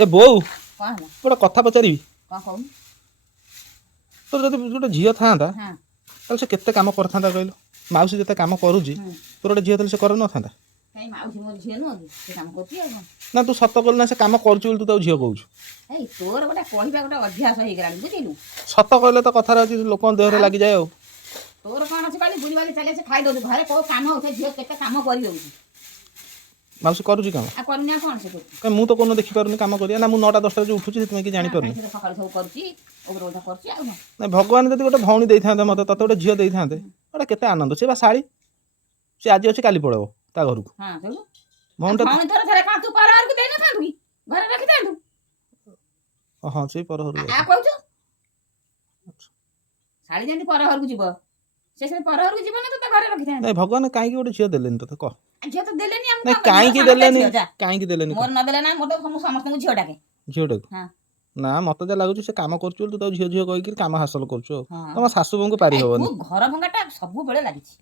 ए बोऊ कौन है गोटे कथा पचारि कौन कहूँ तो जब गोटे झील था हाँ से केते काम करता कहल माउसी जिते काम करुची तोर गोटे झील से कर न था कहीं माउसी मोर झील नुह कि से काम करती है ना तू सत कहलु ना से काम करुची बोली तू तो झील कहू ए तोर गोटे कहवा गोटे अभ्यास हो गलानी बुझिलु सत कहले तो कथार अच्छी लोक देहरे लगी जाए आ तोर कौन अच्छे कहली बुली बाली चले से खाई दो घरे को काम होते झील केते काम करी दउची माउसी करुची काम आ करूनी कौन से करती कहीं मुझे तो कोनो देखी पारुनी काम करिया ना मुझे 9टा 10टा उठुची से कि जानी पारुनी सकाळ सब करची ओबरो ओठा करची आ ना भगवान जब गोटे भौणी दे था मत तत गोटे झील दे था गोटे केते आनंद से शाड़ी से आज अच्छी काली पड़ो ता घर को हां चलो भौणीटा भौणी थोड़ा थोड़ा का तू पार को देना था तू घरे रखी दे तू हाँ से पर आ कहू साड़ी जेंती पर घर को जीव से पर घर को जीव ना तो घरे रखी दे नहीं भगवान कहीं गोटे झील देलेनी तो कह झील तो देलेनी हम नहीं कहीं देलेनी कहीं देलेनी मोर न देले ना मोर तो समस्त को झील डाके झील हां ना मत जा लगुच से काम कर तू तो झील झील कहीकि काम हासिल कर हाँ। तुम शाशु को पारि हेबनी घर भंगाटा सब बेले लागिछि